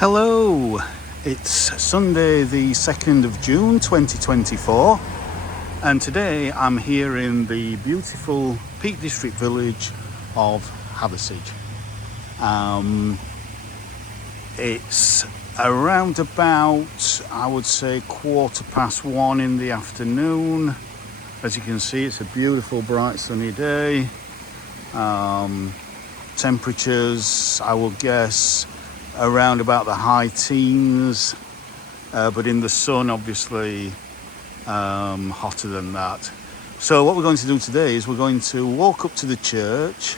Hello, it's Sunday the 2nd of June 2024 and today I'm here in the beautiful Peak District village of Hathersage. It's around about, I would say, 1:15 in the afternoon. As you can see, it's a beautiful bright sunny day. Temperatures, I will guess, around about the high teens, but in the sun obviously hotter than that. So what we're going to do today is we're going to walk up to the church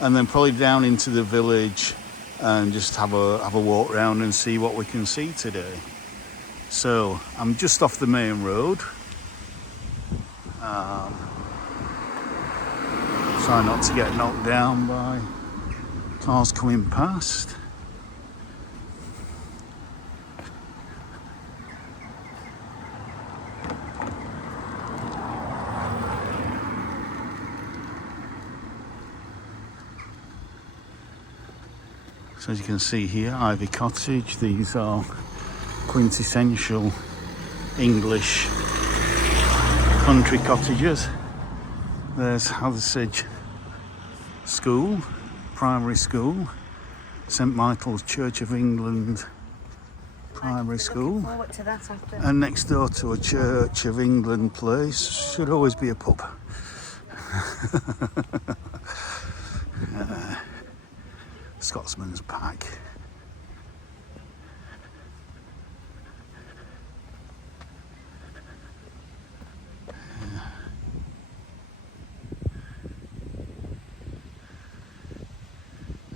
and then probably down into the village and just have a walk around and see what we can see today. So I'm just off the main road. Try not to get knocked down by cars coming past. So as you can see here, Ivy Cottage, these are quintessential English country cottages. There's Hathersage School, primary school, St Michael's Church of England primary school, and next door to a Church of England place should always be a pub. Scotsman's Pack.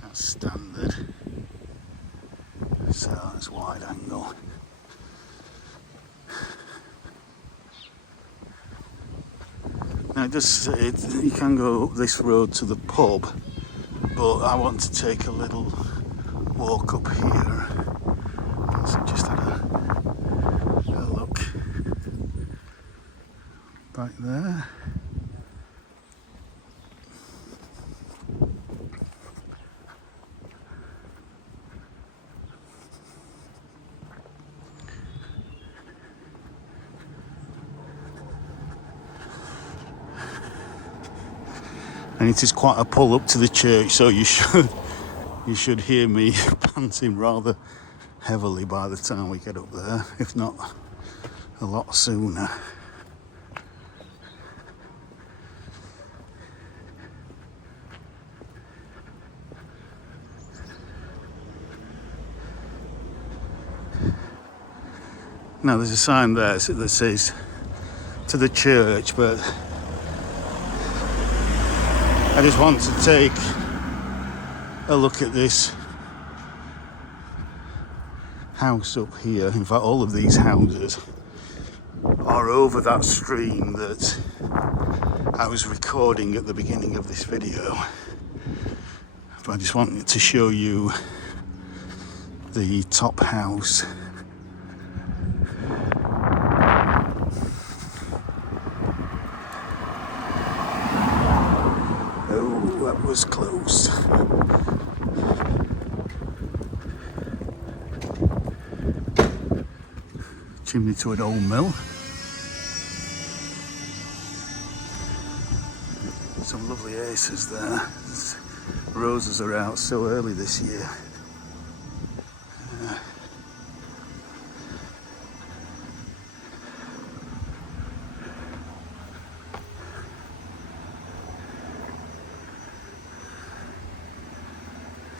That's standard. So that's wide angle. Now you can go up this road to the pub, but I want to take a little walk up here. So just had a look back there. And it is quite a pull up to the church, so you should hear me panting rather heavily by the time we get up there, if not a lot sooner. Now there's a sign there that says to the church, but I just want to take a look at this house up here. In fact, all of these houses are over that stream that I was recording at the beginning of this video. But I just wanted to show you the top house. That was close. Chimney to an old mill. Some lovely aces there. Roses are out so early this year.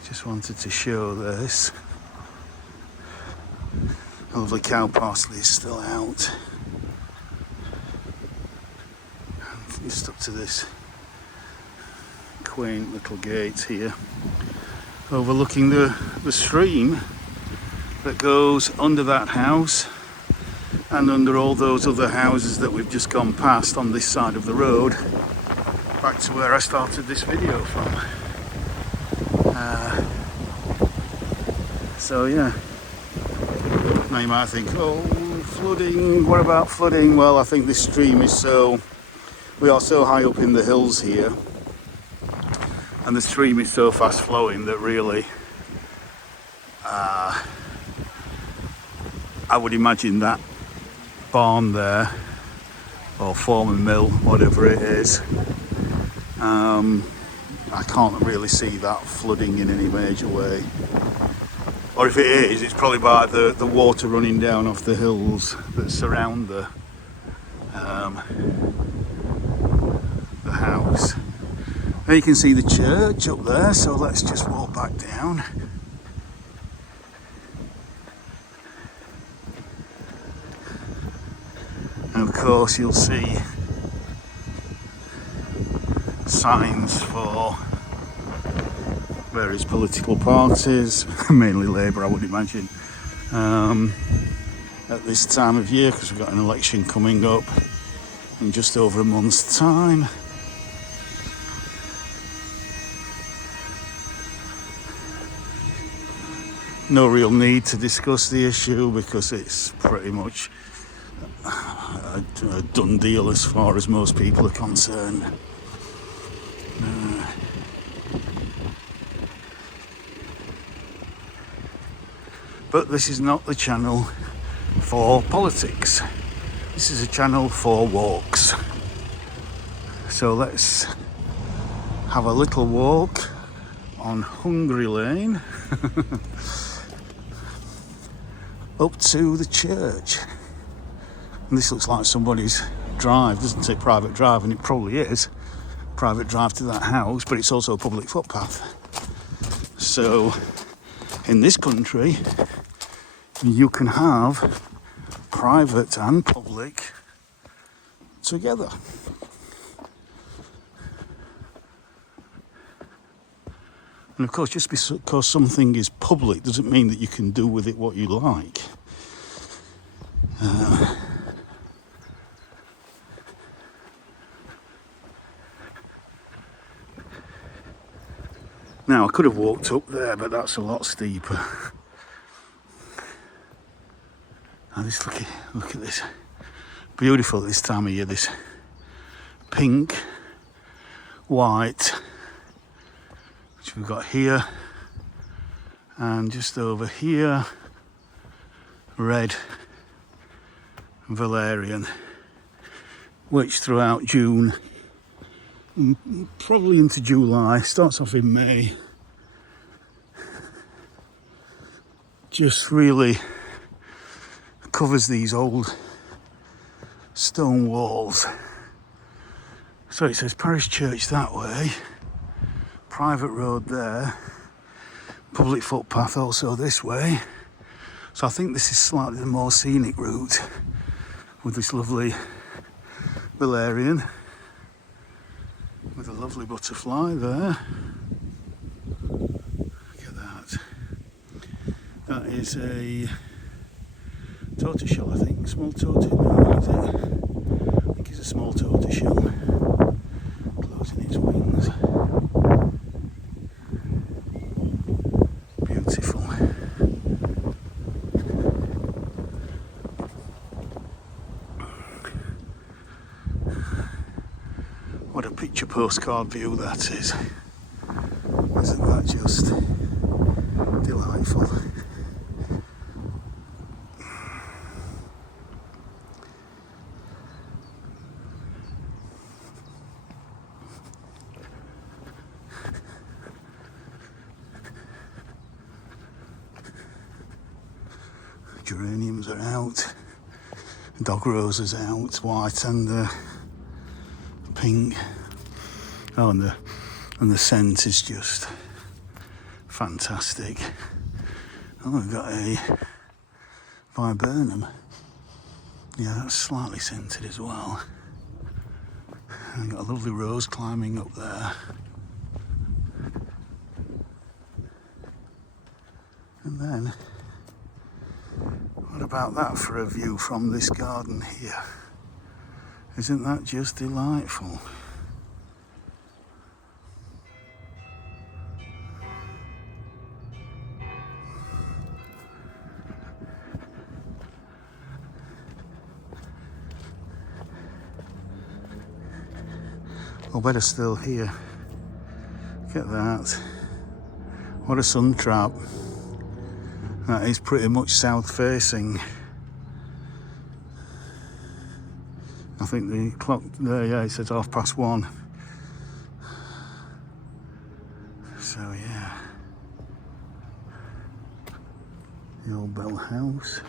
Just wanted to show this. A lovely cow parsley is still out. Just up to this quaint little gate here, overlooking the stream that goes under that house and under all those other houses that we've just gone past on this side of the road, back to where I started this video from. So yeah, now you might think, oh, flooding, what about flooding? Well, I think this stream is we are so high up in the hills here, and the stream is so fast flowing that really I would imagine that barn there, or former mill, whatever it is, I can't really see that flooding in any major way. Or if it is, it's probably by the water running down off the hills that surround the house. There you can see the church up there, so let's just walk back down. And of course you'll see signs for various political parties, mainly Labour I would imagine, at this time of year, because we've got an election coming up in just over a month's time. No real need to discuss the issue because it's pretty much a done deal as far as most people are concerned. But this is not the channel for politics. This is a channel for walks. So let's have a little walk on Hungary Lane up to the church. And this looks like somebody's drive, doesn't it? Private drive, and it probably is. Private drive to that house, but it's also a public footpath. So in this country, you can have private and public together. And of course, just because something is public doesn't mean that you can do with it what you like. Now, I could have walked up there, but that's a lot steeper. Now, look at this. Beautiful at this time of year, this pink, white, which we've got here, and just over here, red valerian, which throughout June, probably into July, starts off in May, just really covers these old stone walls. So it says parish church that way, private road there, public footpath also this way. So I think this is slightly the more scenic route with this lovely valerian with a lovely butterfly there. Look at that. That is a tortoiseshell, I think. Small tortoise, no, is it? I think it's a small tortoiseshell closing its wings. Beautiful. What a picture postcard view that is. Isn't that just delightful? Geraniums are out, dog roses out, white and pink. Oh, and the scent is just fantastic. Oh, we've got a viburnum. Yeah, that's slightly scented as well. And got a lovely rose climbing up there. And then, what about that for a view from this garden here? Isn't that just delightful? Or better still, here. Look at that. What a sun trap. That is pretty much south facing. I think the clock there, yeah, it says 1:30. So yeah, the old Bell House.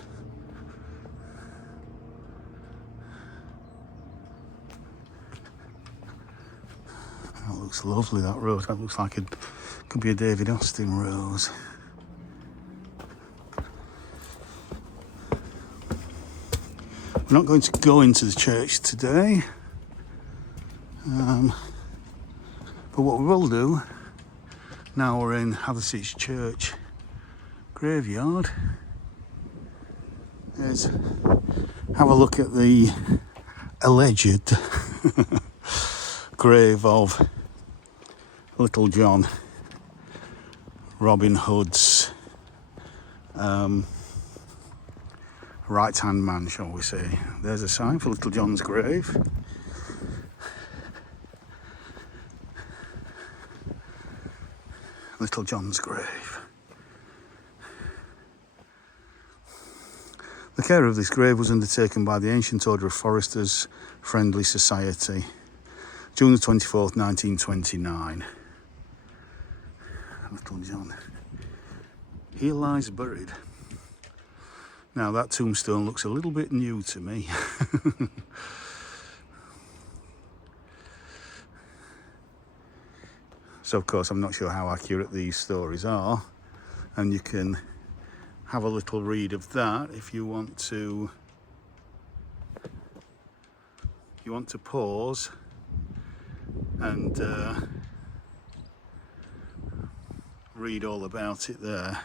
That looks lovely, that road. That looks like it could be a David Austin rose. We're not going to go into the church today, but what we will do, now we're in Hathersage Church graveyard, is have a look at the alleged grave of Little John, Robin Hood's right-hand man, shall we say. There's a sign for Little John's grave. Little John's grave. The care of this grave was undertaken by the Ancient Order of Foresters Friendly Society, June the 24th, 1929. Little John. Here lies buried. Now that tombstone looks a little bit new to me. So of course I'm not sure how accurate these stories are, and you can have a little read of that if you want to pause and read all about it there.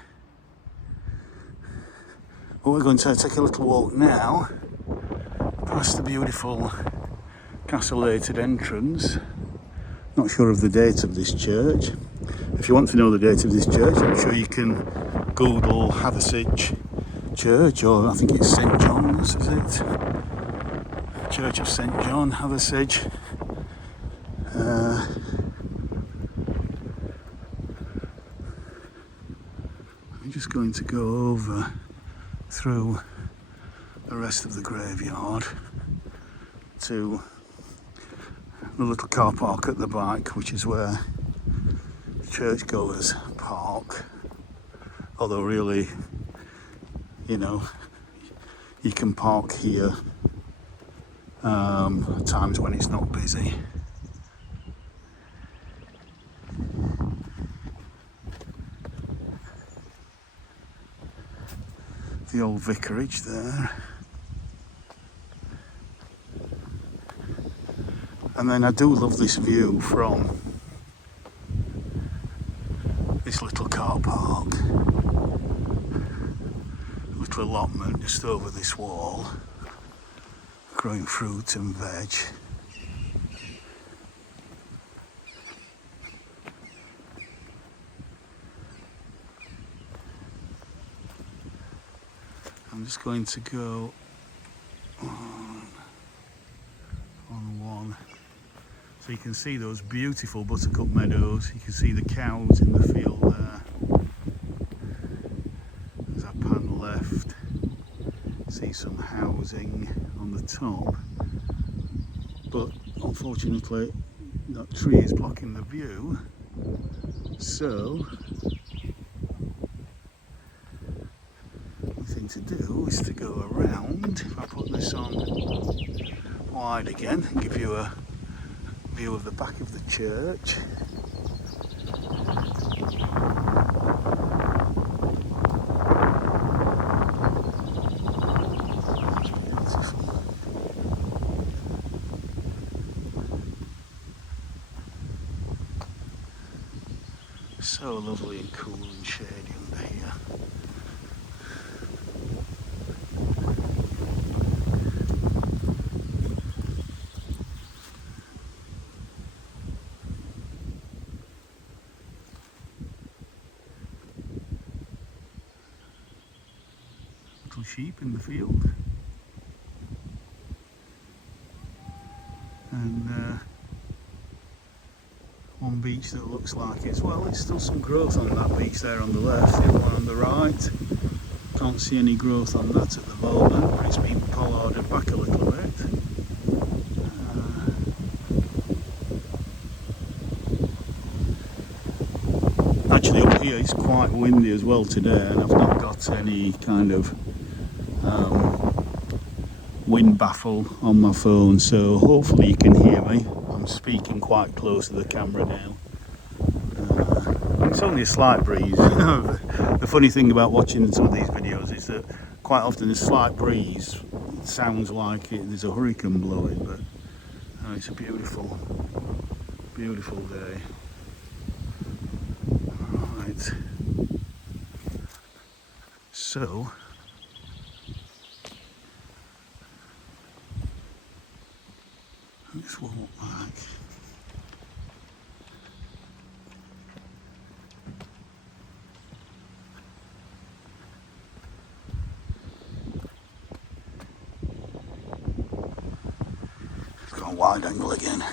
But we're going to take a little walk now past the beautiful castellated entrance. Not sure of the date of this church. If you want to know the date of this church, I'm sure you can Google Hathersage Church, or I think it's St John's, is it? Church of St John, Hathersage. I'm just going to go over through the rest of the graveyard to the little car park at the back, which is where churchgoers park. Although really, you know, you can park here at times when it's not busy. The old vicarage there. And then I do love this view from this little car park. A little allotment just over this wall, growing fruit and veg. I'm just going to go on one. So you can see those beautiful buttercup meadows. You can see the cows in the field there. As I pan left, see some housing on the top. But unfortunately, that tree is blocking the view. So the thing to do is to go around. If I put this on wide again, and give you a view of the back of the church. So lovely and cool and shady under here. Little sheep in the field. And one beech that looks like it's, well, it's still some growth on that beech there on the left, the other one on the right. Can't see any growth on that at the moment, but it's been pollarded back a little bit. it's quite windy as well today, and I've not got any kind of wind baffle on my phone, so hopefully you can hear me. I'm speaking quite close to the camera now. It's only a slight breeze. The funny thing about watching some of these videos is that quite often a slight breeze sounds like there's a hurricane blowing, but it's a beautiful, beautiful day. Right. So let's walk back. It's got a wide angle again.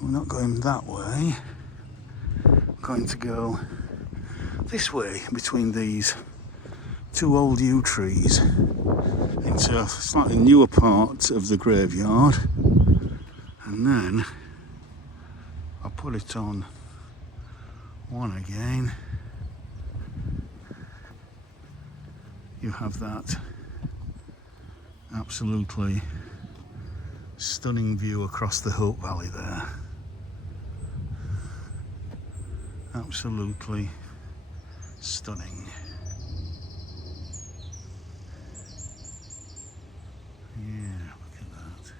We're not going that way. We're going to go this way between these two old yew trees into a slightly newer part of the graveyard, and then I'll put it on one again. You have that absolutely stunning view across the Hope Valley there. Absolutely stunning. Yeah, look at that.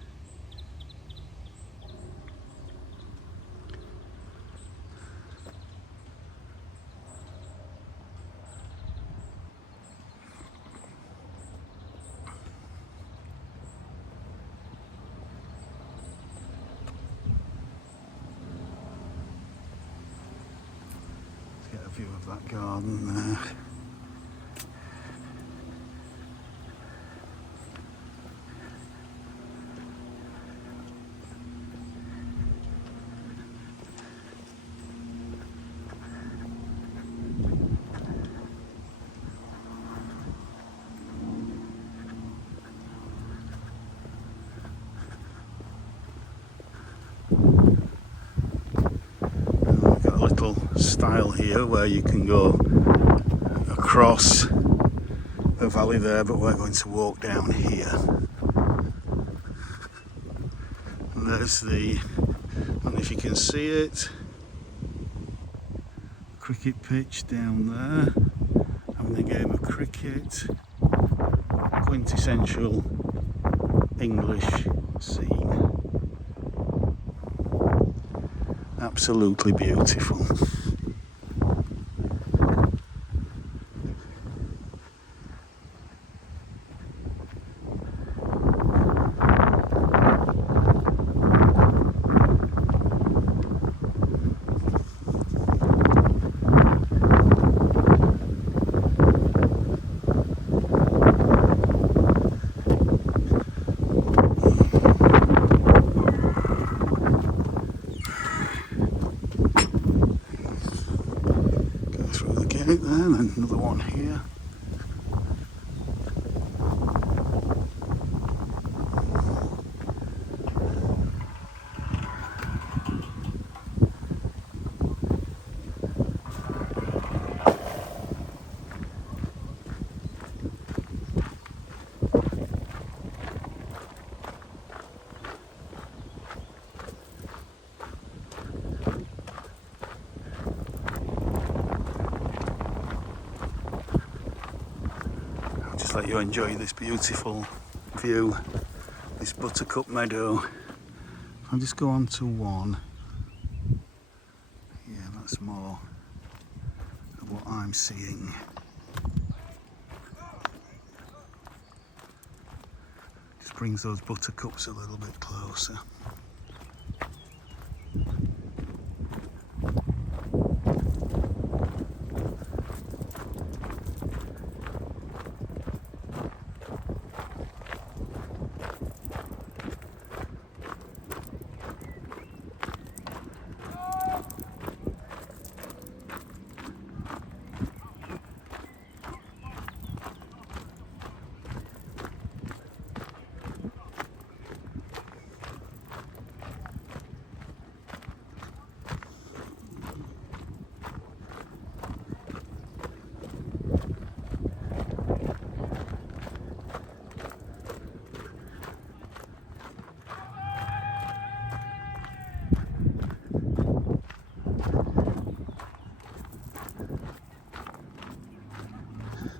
Let's get a view of that garden there. Style here where you can go across the valley there, but we're going to walk down here. And there's the, I don't know if you can see it, cricket pitch down there, having a game of cricket. Quintessential English scene. Absolutely beautiful. There, and another one here. Let you enjoy this beautiful view, this buttercup meadow. I'll just go on to one. Yeah, that's more of what I'm seeing. Just brings those buttercups a little bit closer.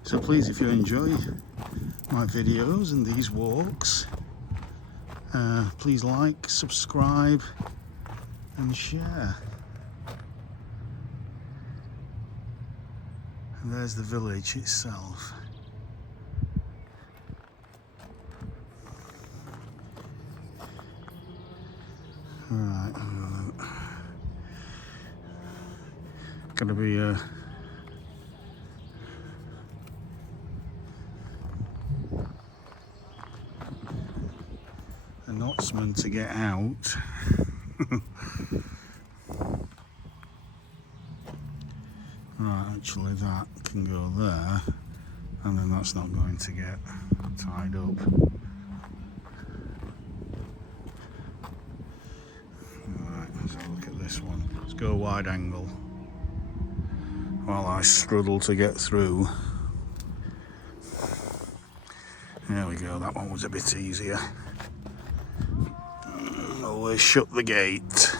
So please, if you enjoy my videos and these walks, please like, subscribe and share. And there's the village itself. Right, gonna be an Otsman to get out. Right, actually that can go there, and then that's not going to get tied up. Right, let's have a look at this one. Let's go wide angle while I struggle to get through. There we go, that one was a bit easier. Always shut the gate.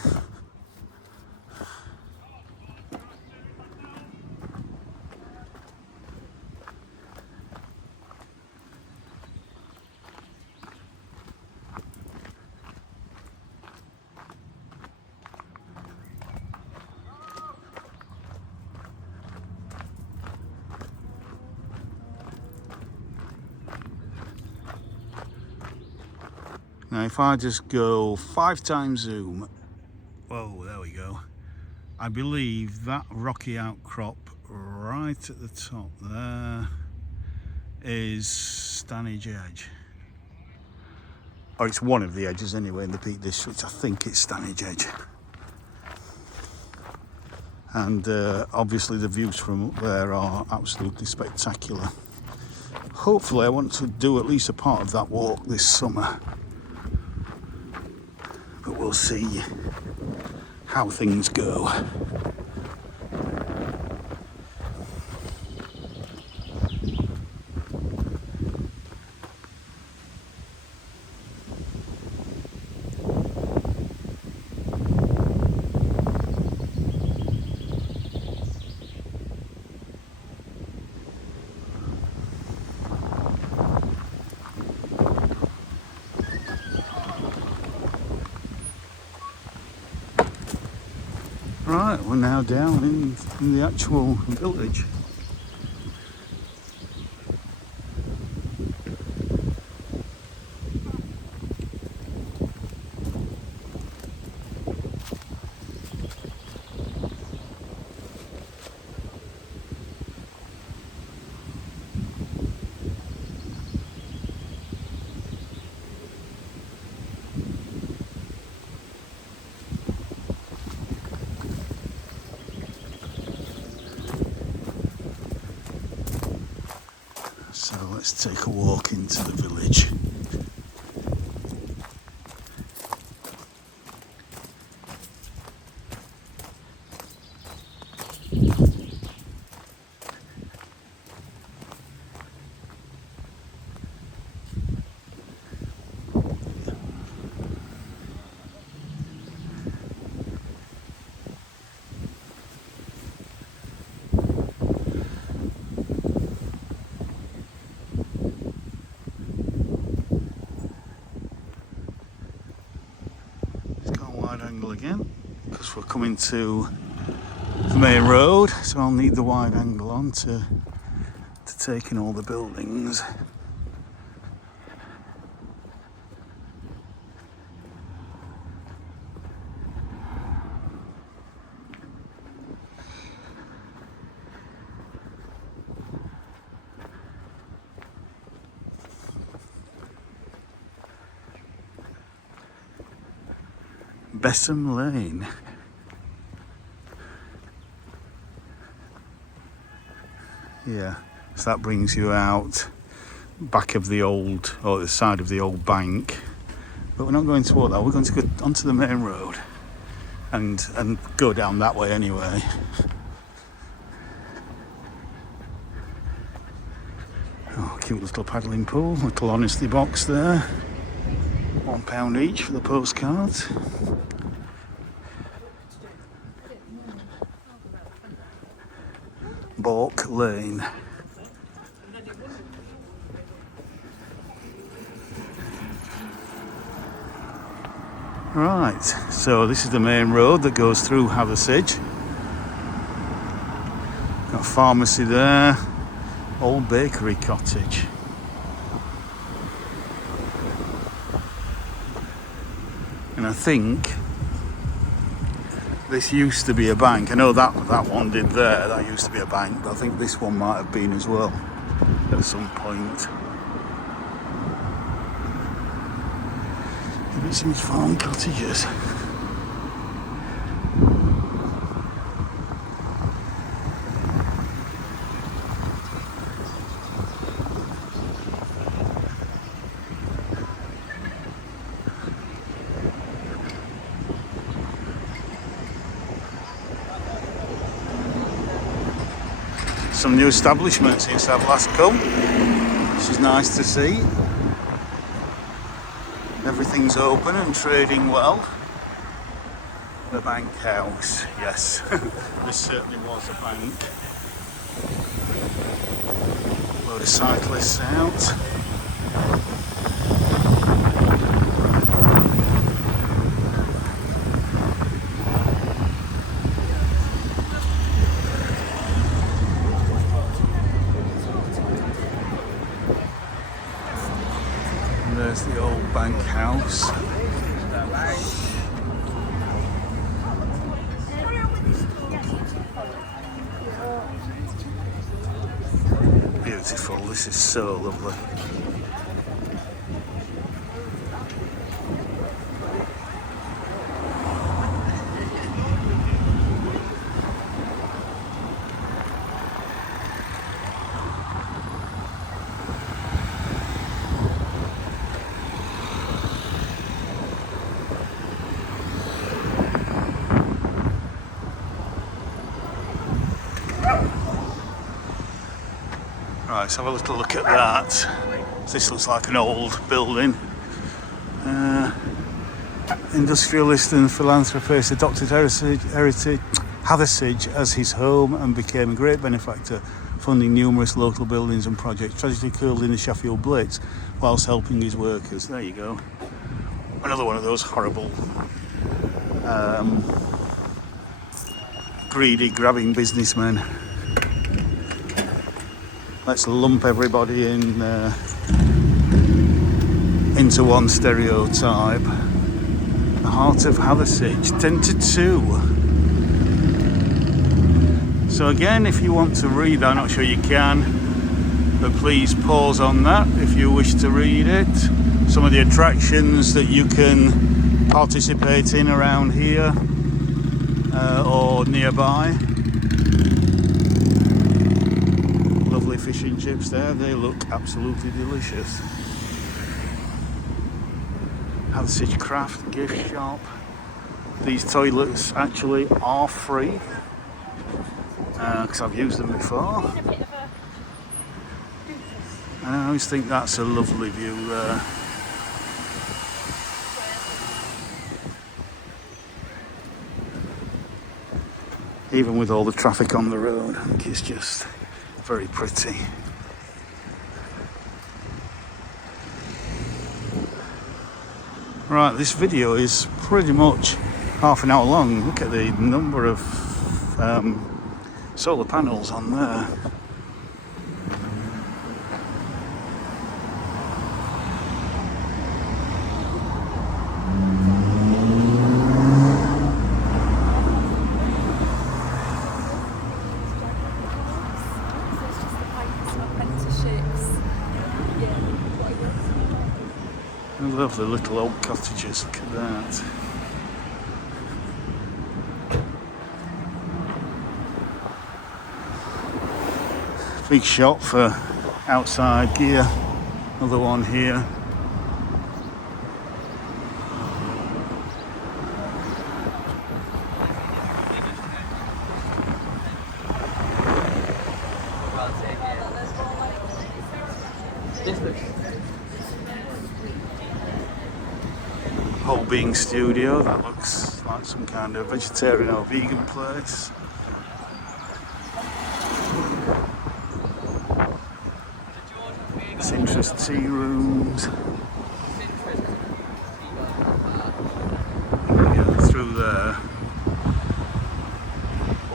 Now if I just go 5 times zoom, whoa, there we go. I believe that rocky outcrop right at the top there is Stanage Edge. Or it's one of the edges anyway in the Peak District. I think it's Stanage Edge. And obviously the views from up there are absolutely spectacular. Hopefully I want to do at least a part of that walk this summer. But we'll see how things go. Right, we're now down in the actual village. So let's take a walk into the village. Angle again, because we're coming to the main road, so I'll need the wide angle on to take in all the buildings. Bessam Lane. Yeah, so that brings you out back of the old, or the side of the old bank. But we're not going toward that, we're going to go onto the main road and go down that way anyway. Oh, cute little paddling pool, little honesty box there. £1 each for the postcards. Balk Lane. Right, so this is the main road that goes through Hathersage. Got a pharmacy there, old bakery cottage. And I think this used to be a bank. I know that one did there, that used to be a bank, but I think this one might have been as well at some point. Some farm cottages. Some new establishments since I've last come, which is nice to see. Everything's open and trading well. The bank house, yes, this certainly was a bank. Load of cyclists out. And there's the old bank house. Beautiful, this is so lovely. Right, let's have a little look at that. This looks like an old building. Industrialist and philanthropist adopted Hathersage as his home and became a great benefactor, funding numerous local buildings and projects. Tragically killed in the Sheffield Blitz whilst helping his workers. There you go. Another one of those horrible, greedy, grabbing businessmen. Let's lump everybody in into one stereotype. The heart of Hathersage, 10 to 2. So again, if you want to read, I'm not sure you can, but please pause on that if you wish to read it. Some of the attractions that you can participate in around here or nearby. Lovely fish and chips there, they look absolutely delicious. Hathersage Craft gift shop. These toilets actually are free because I've used them before. And I always think that's a lovely view there. Even with all the traffic on the road, I think it's just very pretty. Right, this video is pretty much half an hour long. Look at the number of solar panels on there. I love the little old cottages, look at that. Big shop for outside gear, another one here. Whole Being Studio, that looks like some kind of vegetarian or vegan place. Interest tea rooms.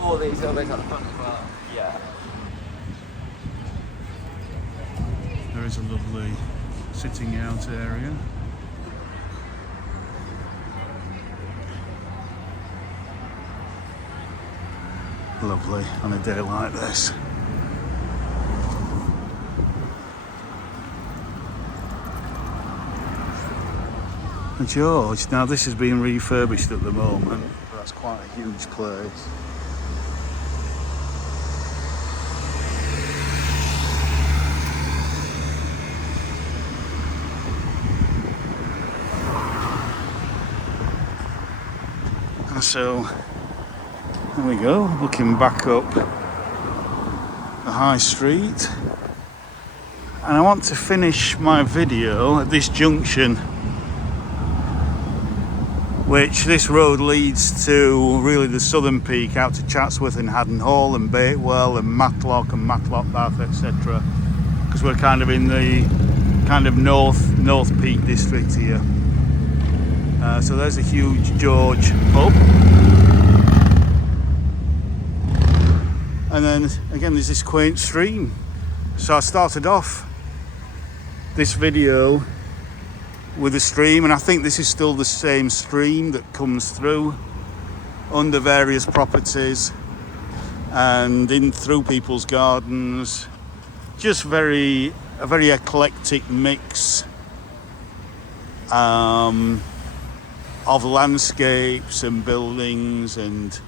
all these elbows at the front as well. Yeah. There is a lovely sitting out area. Lovely on a day like this. George, now this is being refurbished at the moment. That's quite a huge place. And so, there we go, looking back up the high street. And I want to finish my video at this junction, which this road leads to really the southern peak out to Chatsworth and Haddon Hall and Batewell and Matlock Bath, etc. Because we're kind of in the kind of north peak district here. So there's a huge George pub. And then again there's this quaint stream. So I started off this video with a stream, and I think this is still the same stream that comes through under various properties and in through people's gardens. Just a very eclectic mix of landscapes and buildings and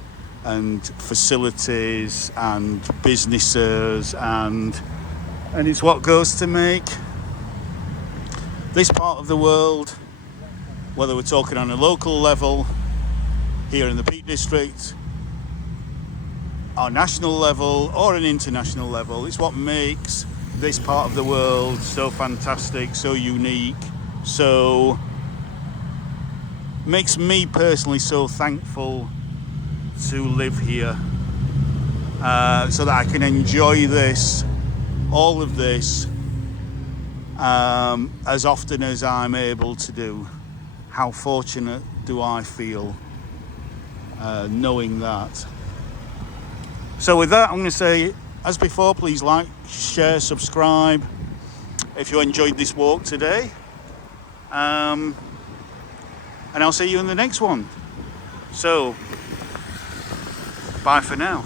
facilities and businesses, and it's what goes to make this part of the world, whether we're talking on a local level here in the Peak District, our national level or an international level, it's what makes this part of the world so fantastic, so unique, so makes me personally so thankful to live here, so that I can enjoy this, all of this, as often as I'm able to do. How fortunate do I feel knowing that. So with that, I'm going to say, as before, please like, share, subscribe if you enjoyed this walk today, and I'll see you in the next one. So bye for now.